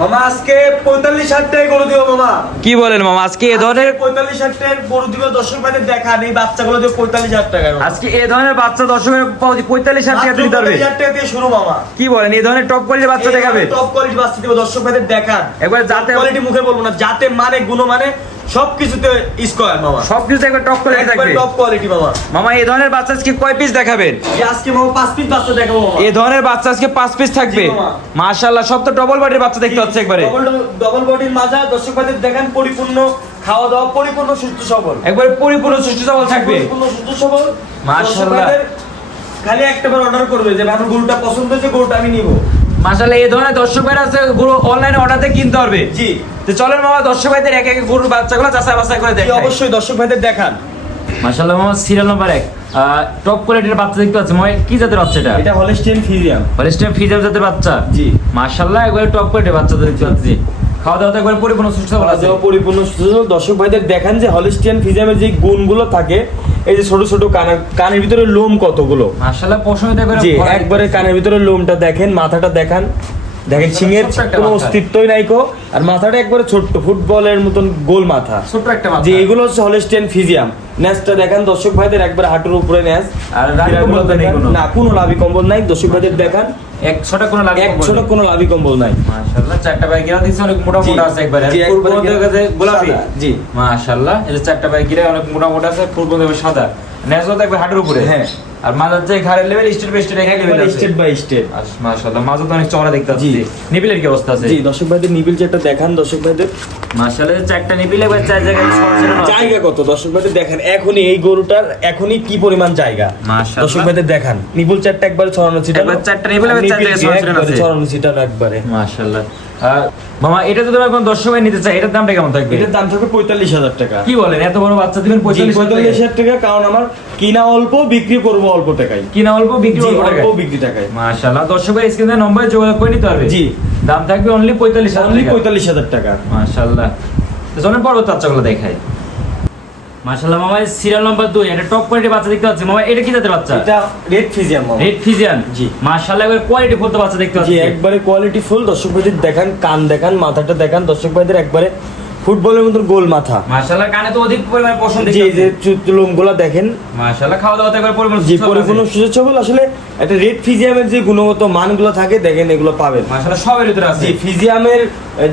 মামা আজকে 45,000 টাকা গরু দিব মামা। কি বলেন মামা, আজকে এ ধরনের 45,000 টাকার গরু দিব, দর্শক ভাইদের দেখান এই বাচ্চাগুলো দিব 45,000 টাকা। আজকে এ ধরনের বাচ্চা দর্শকের 45,000 টাকা দিতে পারবে। 45,000 টাকা দিয়ে শুরু মামা। কি বলেন, এই ধরনের টপ কোয়ালিটির বাচ্চা দেখাবে? টপ কোয়ালিটি বাচ্চা দিব, দর্শক ভাইদের দেখান। একবার যাতে কোয়ালিটি মুখে বলবো না, যাতে মানে গুণ মানে সবকিছুতে স্কয়ার মামা। সবকিছু একবার টপ কোয়ালিটি একবার থাকবে। টপ কোয়ালিটি মামা। মামা এই ধরনের বাচ্চা আজকে কয় পিস দেখাবেন? এই আজকে মামা 5 পিস বাচ্চা দেখাবো মামা। এই ধরনের বাচ্চা আজকে 5 পিস থাকবে। জি মামা। মাশাআল্লাহ, সব তো ডবল বডির বাচ্চা দেখতে পাচ্ছি একবারে। ডবল বডির মাজা, দর্শক ভাইদের দেখান পরিপূর্ণ খাওয়া দাওয়া, পরিপূর্ণ সুস্থ সবল। একবারে পরিপূর্ণ সুস্থ সবল থাকবে। পরিপূর্ণ সুস্থ সবল। মাশাআল্লাহ। দর্শক ভাইদের খালি একটাবার অর্ডার করবে যে আমার গরুটা পছন্দ হয়েছে, গরুটা আমি নিব। মাশাআল্লাহ, এই ধরনের দর্শক ভাইরা আছে গরু অনলাইনে অর্ডার দিয়ে কিনতে পারবে। জি। তো চলেন মামা দর্শক ভাইদের এক এক গরুর বাচ্চাগুলো যাচাই বাছাই করে জি, দেখাই। অবশ্যই দর্শক ভাইদের দেখান। মাশাআল্লাহ মামা, সিরিয়াল নাম্বার 1 টপ কোয়ালিটির বাচ্চা দেখতে পাচ্ছি। মামা কি জাতের বাচ্চা এটা? এটা হলস্টেইন ফ্রিজিয়ান। হলস্টেইন ফ্রিজিয়ান জাতের বাচ্চা। জি। মাশাআল্লাহ, একবারে টপ কোয়ালিটির বাচ্চা দেখতে পাচ্ছি। খাওয়া দাওয়া একবারে পরিপূর্ণ সুস্থ সবল আছে। পরিপূর্ণ সুস্থ সবল। দর্শক ভাইদের দেখান যে হলস্টেইন ফ্রিজিয়ানের যে গুণগুলো থাকে, এই যে ছোট ছোট কানের ভিতরে লোম কতগুলো। মাশাআল্লাহ, পশমে একবারে জি, একবারে কানের ভিতরে লোমটা দেখেন, মাথাটা দেখান, দেখেন সিংহের ছোট্ট একটা কোনো মাথা। অস্তিত্বই নাই কো। আর মাথাটা একবারে ছোট্ট, ফুটবলের মতন গোল মাথা। ছোট একটা বাচ্চা। যে এগুলো হচ্ছে হলস্টেইন ফ্রিজিয়ান। নেসটা দেখেন দর্শক ভাইদের, একবারে হাঁটুর উপরে নেস। আর লাভি কম্বল তো নেই কোনো? না, কোনো লাভি কম্বল নাই। দর্শক ভাইদের দেখান, এক ছোট কোনো লাগে এক ছোট কোনো লাভি কম্বল নাই। মাশাআল্লাহ, চারটা পায়ে গিরা দিচ্ছে, অনেক মোটা জি। মোটা আছে একবারে। জি, আর একবারে পূর্ব গিরা দিকে গোলাপি। সাদা, জি। মাশাআল্লাহ, এই যে চারটা পায়ে গিরা অনেক মোটা মোটা আছে, পূর্ব দিকে সাদা। নেজও তো একবার হাঁটুর উপরে। হ্যাঁ। আর মাজার যে ঘাড়ের লেভেল স্টেট বাই স্টেট একই লেভেল আছে। Step by step. আর মাশাআল্লাহ, মাজা তো অনেক চওড়া দেখতে পাচ্ছি। জি। নিপিলের কি অবস্থা আছে? জি, দর্শক ভাইদের নিবিল যেটা দেখান দর্শক ভাইদের। মাশাআল্লাহ, চারটা নিপিল একবার চার জায়গায় ছড়ানো আছে। জায়গা কত দর্শক ভাইদের দেখেন, এখনই এই গরুটার এখনই কি পরিমাণ জায়গা। মাশাআল্লাহ। দর্শক ভাইদের দেখান, নিপুল চারটা একবারে ছড়ানো ছিটানো। একবার চারটা নিপুল, একবার চার জায়গায় ছড়ানো আছে। ছড়ানো ছিটানো একবারে। মাশাআল্লাহ। মামা এটা যদি আমার কোন দর্শক ভাই নিতে চায়, এটার দামটা কেমন থাকবে? এটার দাম থাকবে 45,000 টাকা। কি বলেন, এত বড় বাচ্চা দিবেন 45,000 টাকা? কারণ আমার কিনা অল্প, বিক্রি করবো অল্প টাকায়। কিনা অল্প, বিক্রি জি, অল্প অল্প টাকায়। বিক্রি টাকায়। মাশাআল্লাহ, দর্শক ভাই স্ক্রিনে নম্বরে যোগাযোগ করে নিতে পারবে। জি। দাম থাকবে অনলি 45,000 অনলি টাকা। 45,000 টাকা। মাশাআল্লাহ। তো চলেন পরবর্তী বাচ্চাগুলো দেখাই। মাশাআল্লাহ মামা, সিরিয়াল নাম্বার 2 এটা টপ কোয়ালিটির বাচ্চা দেখতে পাচ্ছি। মামা এটা কি জাতের বাচ্চা? এটা রেড ফ্রিজিয়ান মামা। Red Friesian. জি। মাশাআল্লাহ, এবার কোয়ালিটি ফুল বাচ্চা দেখতে জি, পাচ্ছি। একবারে কোয়ালিটি ফুল। দর্শক ভাইদের দেখান, কান দেখান, মাথাটা দেখান। দর্শক ভাইদের একবারে ফুটবলের মতন গোল মাথা। মাশাআল্লাহ, কানে তো অধিক পরিমাণে পশম জি, দেখতে যে পাচ্ছি। লোমগুলা দেখেন। মাশাআল্লাহ, খাওয়া দাওয়া একবার পরিপূর্ণ জি, সুস্থ আছে। পরিপূর্ণ সুস্থ সবল। আসলে একটা রেড ফিজিয়ামের যে গুণগত মানগুলো থাকে দেখেন, এগুলো পাবেন। মাশাআল্লাহ, সবের ভিতরে আছে। জি, ফিজিয়ামের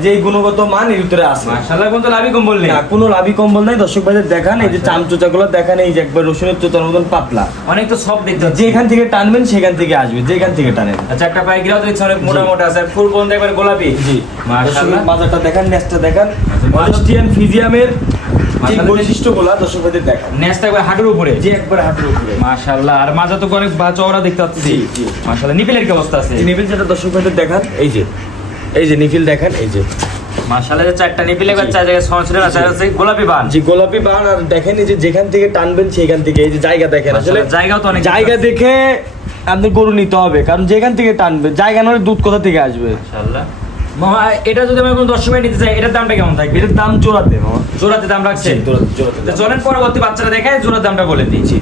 যে গুণগত মান এর ভিতরে আছে। মাশাআল্লাহ, কোন তো লাভি কম্বল নেই। না, কোনো লাভি কম্বল নাই। দর্শক ভাইদের দেখান, এই যে চামচোচাগুলো দেখান, এই যে একবার রসুনের চোচার মতন পাতলা। অনেক তো সব দেখতে পাচ্ছি। যেখান থেকে টানবেন সেখান থেকে আসবে, যেখান থেকে টানেন। আচ্ছা, একটা পায়ে গিরাও দেখছি অনেক মোটা মোটা আছে, ফুল বন্ধ একবার গোলাপি। জি, মাশাআল্লাহ। দর্শক মাজাটা দেখান, নেসটা দেখান। মাশাআল্লাহ। হলস্টিয়ান ফিজিয়ামের যে মাশাআল্লাহ। বৈশিষ্ট্যগুলো দর্শক ভাইদের দেখান। নেসটা একবার হাঁটুর উপরে। যে একবার হাঁটুর উপরে। মাশাআল্লাহ, আর মাজা তো অনেক চওড়া দেখতে পাচ্ছি। জি, জি। মাশাআল্লাহ, নিপিলের কি অবস্থা আছে? যে নিপিল যেটা দর্শক ভাইদের দেখান, এই যে নিপিল দেখান, এই যে। মাশাআল্লাহ, যে চারটা নিপিল একবার চার জায়গায় ছড়ানো আছে, আর আছে গোলাপি বান। জি, গোলাপি বান। আর দেখেন, এই যে যেখান থেকে টানবেন সেখান থেকে, এই যে জায়গা দেখেন। আসলে মাশাআল্লাহ, জায়গাও তো অনেক জায়গা দেখে আপনি গরু নিতে হবে, কারণ যেখান থেকে টানবে, জায়গা নয় দুধ কোথা থেকে আসবে। মাশাআল্লাহ। মামা এটা যদি আমি কোনো দর্শক ভাই নিতে চাই, এটার দামটা কেমন থাকবে? এটার দাম জোড়াতে মামা। জোড়াতে দাম রাখছে? জোড়াতে তো চলেন পরবর্তী বাচ্চাটা দেখায়, জোড়ার দামটা বলে দিচ্ছি।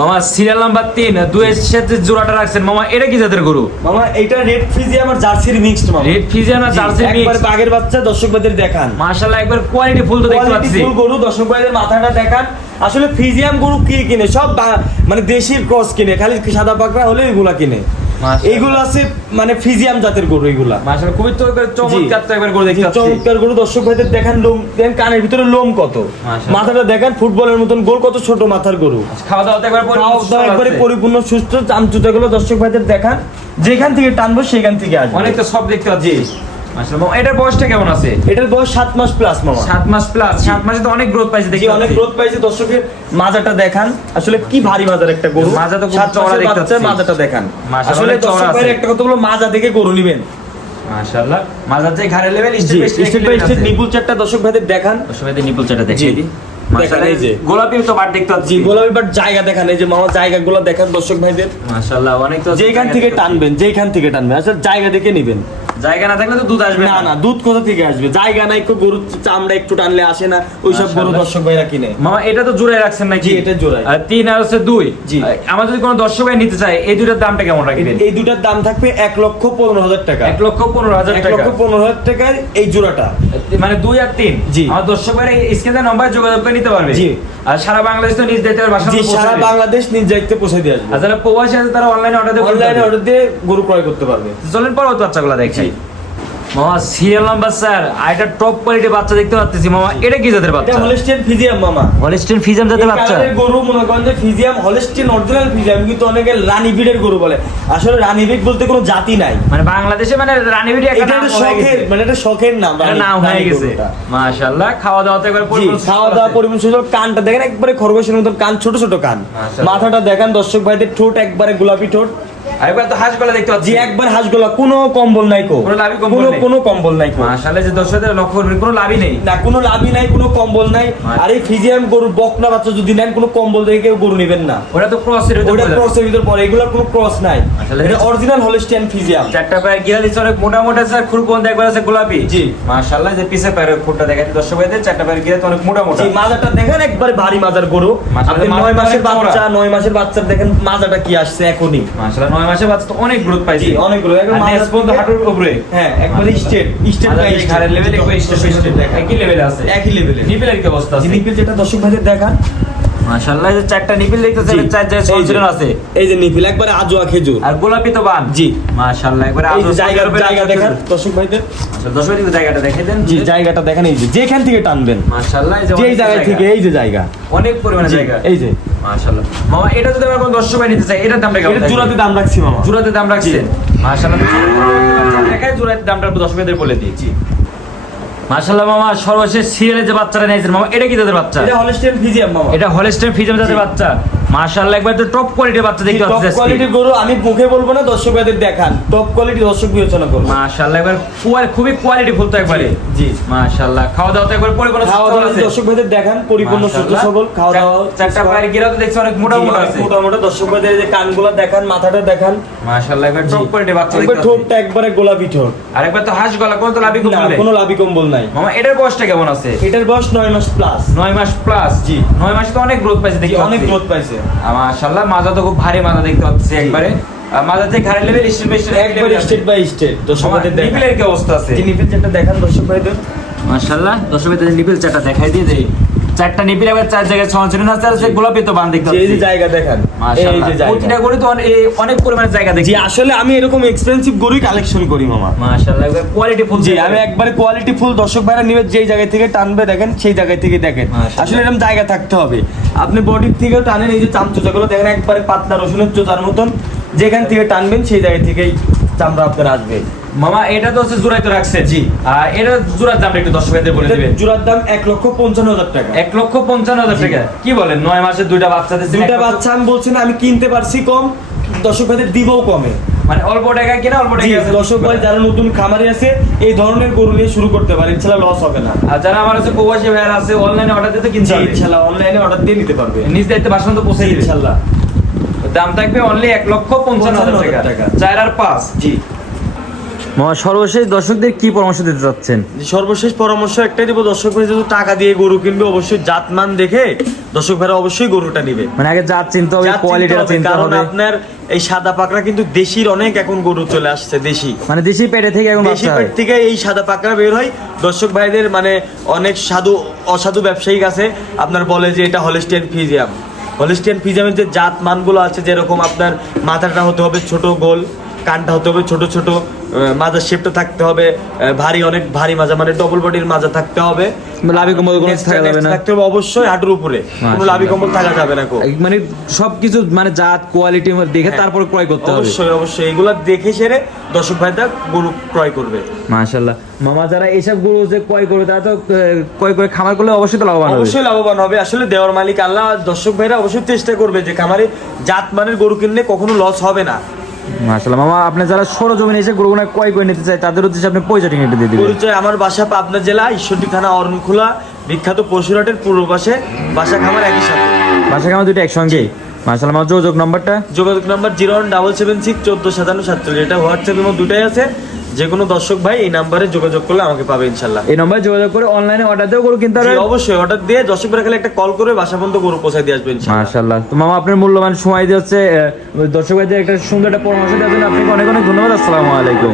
মামা সিরিয়াল নাম্বার 3 দুয়ের সাথে জোড়াটা রাখছেন। মামা এটা কি জাতের গরু? মামা এটা রেড ফ্রিজিয়াম আর জার্সির মিক্সড মামা। রেড ফিজিয়ান আর জার্সি একবার মিক্স। বাগের বাচ্চা। দর্শক ভাইদের দেখান, মাশাআল্লাহ, একবার কোয়ালিটি ফুল তো দেখতে কোয়ালিটি পাচ্ছি। ফুল গরু। দর্শক ভাইদের মাথাটা দেখান। আসলে ফ্রিজিয়াম গরু কি কিনে? সব মানে দেশির ক্রস কিনে, খালি সাদা পাকড়া হলে এগুলা কিনে। মাশাআল্লাহ। এইগুলো আছে মানে ফ্রিজিয়াম জাতের গরু এগুলা। মাশাআল্লাহ, খুবই তো একবার চমৎকার তো একবার গরু দেখতে পাচ্ছি। চমৎকার গরু। দর্শক ভাইদের দেখান, লোম দেখেন, কানের ভিতরে লোম কত, মাশাআল্লাহ। মাথাটা দেখেন, ফুটবলের মতন গোল, কত ছোট মাথার গরু। খাওয়া দাওয়া তো একবার একবারে পরিপূর্ণ সুস্থ। চামচুচাগুলো দর্শক ভাইদের দেখান, যেখান থেকে টানবো সেখান থেকে আসবে। অনেক তো সব দেখতে পাচ্ছি। মাশাআল্লাহ, মামা এটার বয়সটা কেমন আছে? এটার বয়স 7 মাস প্লাস মামা। 7 মাস প্লাস। 7 মাসে তো অনেক গ্রোথ পাইছে জি, দেখতে অনেক পাচ্ছি। গ্রোথ পাইছে। দর্শকের মাজাটা দেখান, আসলে কি ভারী মাজার একটা গরু। মাজা তো খুব 7 চওড়া মাসের দেখতে বাচ্চা, পাচ্ছি। মাজাটা দেখান। মাশাআল্লাহ, আসলে অনেক চওড়া দর্শক ভাইয়ের আছে। একটা কথা বলবো, মাজা দেখে গরু নিবেন। মাশাআল্লাহ, মাজার যে ঘাড়ের লেভেল জি, স্টেপ বাই স্টেপ নিপুল চারটা দর্শক ভাইদের দেখান। সবাই নিপুল চাটা জি। দেখিয়ে দিই। মাশাআল্লাহ, এই যে। গোলাপি তো বাট দেখতে পাচ্ছি। জি, গোলাপি বাট জায়গা দেখান, এই যে মামা জায়গাগুলো দেখান দর্শক ভাইদের। মাশাআল্লাহ, অনেক তো যেখান থেকে টানবেন, যেখান থেকে টানবেন, আসলে জায়গা দেখে নিবেন। জায়গা না থাকলে তো দুধ আসবে না না, দুধ কোথা থেকে আসবে? জায়গা নাই, গরুর চামড়া একটু টানলে আসে না, ওইসব গরু মাশাআল্লাহ। দর্শক ভাইরা কিনে। মামা এটা তো জোড়ায় রাখছেন নাকি? জি, এটা জোড়ায়। আর 3 আর হচ্ছে 2। জি। আমার যদি কোনো দর্শক ভাই নিতে চায় এই দুইটার দামটা কেমন রাখবেন? এই দুটার দাম থাকবে 1,15,000 টাকা। 1,15,000 টাকা। 1,15,000 টাকায় এই জোড়াটা। মানে 2 আর 3। জি। আমার দর্শক ভাই স্ক্রিনে নাম্বার যোগাযোগ করে নিতে পারবে। জি। আর সারা বাংলাদেশ তো নিজ দায়িত্বে বাসা জি, সারা বাংলাদেশ নিজ দায়িত্বে পৌঁছে দিয়ে আসবে। আর যারা প্রবাসী আছে তারা অনলাইনে অর্ডার দিয়ে অনলাইনে অর্ডার দিয়ে গরু ক্রয় করতে পারবে। চলেন পরবর্তী বাচ্চাগুলো দেখাই। মামা সিরিয়াল নাম্বার স্যার, আর এটা টপ কোয়ালিটির বাচ্চা দেখতে পাচ্ছি মামা, এটা কি জাতের এটা বাচ্চা? হলস্টিয়ান ফিজিয়াম মামা। হলিস্টিন ফিজিয়াম জাতের এই বাচ্চা। কালারের গরু মনে করেন যে ফিজিয়াম, হলস্টিয়ান অরিজিনাল ফিজিয়াম, কিন্তু অনেকে রানী ব্রিডের গরু বলে। আসলে রানী ব্রিড বলতে কোনো জাতি নাই, মানে বাংলাদেশে মানে রানীবিটি একটা এটা নাম একটা হয়ে শখের, গেছে। মানে এটা শখের নাম, একটা নাম হয়ে গেছে। মাশাআল্লাহ, খাওয়া দাওয়াতে একবার জি, পরিপূর্ণ খাওয়া দাওয়া পরিমাণ সুযোগ। কানটা দেখেন একবারে খরগোশের মতন কান, ছোট ছোট কান। মাশাআল্লাহ। মাথাটা দেখেন দর্শক ভাইদের, ঠোঁট একবারে গোলাপি ঠোঁট। আরেকবার তো হাঁস গলা দেখতে পাচ্ছি। জি, একবার হাঁসগোলা, কোনো কম্বল নাই কো, কোনো লাভই কম্বল নেই। কোনো কম্বল নাই কো। মাশাআল্লাহ, যে দর্শকদের লক্ষ্য করবেন কোনো লাভই নেই। না, কোনো লাভই নাই, কোনো কম্বল নাই। আর এই ফিজিয়াম গরু বকনা বাচ্চা যদি নেন, কোনো কম্বল দেখে কেউ গরু নেবেন না। ওটা তো ক্রসের ভিতরে ওটা পড়ে যাবে। ক্রসের ভিতর পড়ে, এগুলোর কোনো ক্রস নাই। আসলে এটা অরিজিনাল হলস্টিয়ান ফিজিয়াম। চারটা পায়ের গিরা দিচ্ছে অনেক মোটা মোটা স্যার, খুরপন একবার আছে গোলাপি। জি। মাশাআল্লাহ, যে পিছে পায়ের খুঁটটা দেখাচ্ছি দর্শক ভাইদের, চারটা পায়ের গিরা তো অনেক মোটা মোটা। জি, মাজাটা দেখেন একবারে ভারী মাজার গরু। মাশাআল্লাহ, আপনি মাজাটা 9 মাসের অনেক চওড়া। বাচ্চা, 9 মাসের বাচ্চার দেখেন মাজাটা কি আসছে এখনই। মাশাআল্লাহ, 9 মাসে বাচ্চা তো অনেক গ্রোথ পাইছে। জি, অনেকগুলো একদম আর মাজার নেক্সট পর্যন্ত হাঁটুর উপরে। হ্যাঁ, একবারে স্টেট মাজার বাই থেকে ঘাড়ের লেভেল একবার স্টেট দেখেন। একই লেভেলে আছে। একই লেভেলে। নিপেলের কি অবস্থা আছে? নিপিল যেটা দর্শক ভাইদের দেখান। মাশাআল্লাহ, যে চারটা নিপেল দেখতেছেন, জি। চার জায়গায় সঞ্চালন আছে। এই যে নিপিল একবারে আজোয়া খেজুর। আর গোলাপি তো বান। জি। মাশাআল্লাহ, একবার এই যে জায়গা দেখেন দর্শক ভাইদের। দর্শক ভাই জায়গাটা দেখাই দেন। জি, জায়গাটা দেখেন, এই যে যেখান থেকে টানবেন, মাশাআল্লাহ, এই যে যেই অনেক জায়গা থেকে, এই যে জায়গা, অনেক পরিমাণে জি, জায়গা। এই যে মাশাআল্লাহ মামা, এটা যদি আমরা কোনো দর্শক ভাই নিতে চাই, এটার দামটা কেমন? এটা জোড়াতে দাম রাখছি মামা। জোড়াতে দাম রাখছেন? মাশাআল্লাহ, দেখাই জোড়াতে দামটা দর্শক ভাইদের বলে দিয়েছি। মাশাআল্লাহ মামা, সর্বশেষ সিরিয়ালে যে বাচ্চাটা নিয়েছেন মামা, এটা কি জাতের বাচ্চা? এটা হলস্টিয়ান ফিজিয়াম মামা। এটা হলিস্টাইন ফিজিয়াম জাতের জি। বাচ্চা। মাশাআল্লাহ, একবার তো টপ কোয়ালিটির বাচ্চা দেখতে টপ পাচ্ছি আজকে। কোয়ালিটির গরু আমি মুখে বলবো না, দর্শক ভাইদের দেখান। টপ কোয়ালিটি দর্শক বিবেচনা করবো। মাশাআল্লাহ, একবার খুবই কোয়ালিটি ফুল তো একবারে। জি। মাশাআল্লাহ, খাওয়া দাওয়া তো একবার পরিপূর্ণ খাওয়া সুস্থ দাওয়া আছে। দর্শক ভাইদের দেখান, পরিপূর্ণ সুস্থ মাশাআল্লাহ। সবল খাওয়া দাওয়া। চারটা পায়ের গিরা তো দেখছি অনেক মোটা মোটা আছে। মোটামুটি দর্শক ভাইদের যে কানগুলা দেখান, মাথাটা দেখান। মাশাআল্লাহ, একবার টপ কোয়ালিটির বাচ্চা একবার দেখতে পাচ্ছি। ঠোঁটটা একবারে গোলাপি ঠোঁট। আর একবার তো হাঁস গলা, কোনো তো লাভই কম না, নেই। কোনো লাভি কম্বল নাই। মামা, এটার বয়সটা কেমন আছে? এটার বয়স 9 মাস প্লাস। 9 মাস প্লাস। জি। 9 মাসে তো অনেক গ্রোথ পাইছে দেখতে অনেক পাচ্ছি। গ্রোথ পাইছে। মাশাআল্লাহ, মাজা তো খুব ভারী মাজা দেখতে পাচ্ছি একবারে। মাজা থেকে ঘাড়ের লেভেল স্টেট বাই স্টেট একবারে স্টেট বাই স্টেট দর্শক ভাইদের দেখান। নিপেলের কি অবস্থা আছে? যে নিপিল যেটা দেখান দর্শক ভাইদের। মাশাআল্লাহ, দর্শক ভাইদের নিপেল চারটা দেখাই দিয়ে দেই। চারটা নিপেল একবার চার জায়গায় সঞ্চালন আছে, আর সেই গোলাপি তো বান দেখতে যে এই পাচ্ছি। যে জায়গা দেখান, এই মাশাআল্লাহ, যে জায়গা। প্রতিটা গরু তো অনেক পরিমাণে জায়গা জি, দেখছি। আসলে আমি এরকম এক্সপেন্সিভ গরুই কালেকশন করি মামা। মাশাআল্লাহ, একবার কোয়ালিটি ফুল। জি, আমি একবারে কোয়ালিটি ফুল দর্শক ভাইরা নিবে, যেই জায়গা থেকে টানবে দেখেন সেই জায়গা থেকে দেখেন। মাশাআল্লাহ। আসলে এরকম জায়গা থাকতে হবে। আপনি বডির থেকেও টানেন, এই যে চামচোচাগুলো দেখেন একবারে পাতলা রসুনের চোচার মতন, যেখান থেকে টানবেন সেই জায়গা থেকেই চামড়া আপনার আসবে। মামা, এটা তো হচ্ছে জোড়াই তো রাখছে। জি। আর এটা জোড়ার দামটা একটু দর্শক ভাইদের বলে এটার দিবেন। জোড়ার দাম 1,55,000 টাকা। 1,55,000 টাকা। কি বলেন, 9 মাসে দুইটা বাচ্চা দিচ্ছেন? দুটা বাচ্চা আমি বলছি না, আমি কিনতে পারছি কম, দর্শক ভাইদের দিবও কমে। মানে অল্প টাকা কিনা অল্প জি, টাকা দর্শক ভাই যারা নতুন খামারি আছে এই ধরনের গরু নিয়ে শুরু করতে পারে, ইনশাআল্লাহ লস হবে না। আর যারা আমার কাছে প্রবাসী ভাইয়ার আছে, অনলাইনে অর্ডার দিতে কিনতে জি, হবে। ইনশাআল্লাহ অনলাইনে অর্ডার দিয়ে নিতে পারবে। নিজ দায়িত্বে বাসা তো পৌঁছে দিবে। ইনশাআল্লাহ। দাম থাকবে অনলি 1,55,000 টাকা। 4 আর 5। জি। মামা, সর্বশেষ দর্শকদের কি পরামর্শ দিতে চাচ্ছেন? সর্বশেষ পরামর্শ একটাই দেবো, দর্শক ভাই যেহেতু টাকা দিয়ে গরু কিনবে, অবশ্যই জাতমান দেখে দর্শক ভাইরা অবশ্যই গরুটা নিবে। মানে আগে জাত চিনতে হবে, জাত চিনতে কোয়ালিটিটা হবে, চিনতে কারণ হবে। আপনার এই সাদা পাকড়া কিন্তু দেশির অনেক এখন গরু চলে আসছে, দেশি মানে দেশি পেটে থেকে এখন দেশি বাচ্চা পেট হয়। থেকে এই সাদা পাকড়া বের হয়। দর্শক ভাইদের মানে অনেক অসাধু ব্যবসায়ী আছে আপনার বলে যে এটা হলস্টিয়ান ফিজিয়াম। হলস্টিয়ান ফিজিয়ামের যে জাত মানগুলো আছে, যেরকম আপনার মাথাটা হতে হবে ছোট গোল, কানটা হতে হবে ছোট ছোট, মাজার শেপটা থাকতে হবে অনেক ভারী মাজা, মানে ডবল বডির মাজা থাকতে হবে। লাভি কম্বল কোনো থাকা যাবে না। থাকতে হবে অবশ্যই হাঁটুর উপরে, কোনো লাভি কম্বল থাকা যাবে না। মানে সবকিছু মানে জাত কোয়ালিটি দেখে তারপর ক্রয় করতে হবে। অবশ্যই এগুলা দেখে সেরে দর্শক ভাইরা গরু ক্রয় করবে। মাশাআল্লাহ মামা, যারা এইসব গরু যে ক্রয় করবে তারা তো ক্রয় করে খামার করলে অবশ্যই তো লাভবান হবে। অবশ্যই লাভবান হবে। আসলে দেওয়ার মালিক আল্লাহ। দর্শক ভাইরা অবশ্যই চেষ্টা করবে যে খামারে জাত মানের গরু কিনলে কখনো লস হবে না। মাশাআল্লাহ মামা, আপনি যারা সরো জমিনে এসে গরুগুনা ক্রয় করে নিতে চায় তাদের উদ্দেশ্যে আপনি পয়সাটি একটু দিয়ে দিবেন। পরিচয়, আমার বাসা পাবনা জেলা ঈশ্বরদী থানা অরণখোলা, বিখ্যাত পশুরহাটের পূর্ব পাশে বাসা খামার একই সাথে। বাসা খামার দুটো একসঙ্গে। মাশাআল্লাহ মামা, যোগাযোগ নাম্বারটা? যোগাযোগ নাম্বার 01776 1457 47। এটা হোয়াটসঅ্যাপ এবং দুটাই আছে। যে কোনো দর্শক ভাই এই নাম্বারে যোগাযোগ করলে আমাকে পাবে ইনশাল্লাহ। এই নম্বরে যোগাযোগ করে অনলাইনে অর্ডার দিয়েও গরু কিনতে জি, পারবেন। অবশ্যই অর্ডার দিয়ে দর্শক ভাই খালি একটা কল করে বাসা পর্যন্ত গরু পৌঁছায় দিয়ে আসবে ইনশাল্লাহ। মাশাআল্লাহ। তো মামা আপনার মূল্যবান সময় দিয়ে হচ্ছে দর্শক ভাইদের একটা সুন্দর একটা পরামর্শ দেওয়ার জন্য আপনাকে অনেক অনেক ধন্যবাদ। আসসালামু আলাইকুম।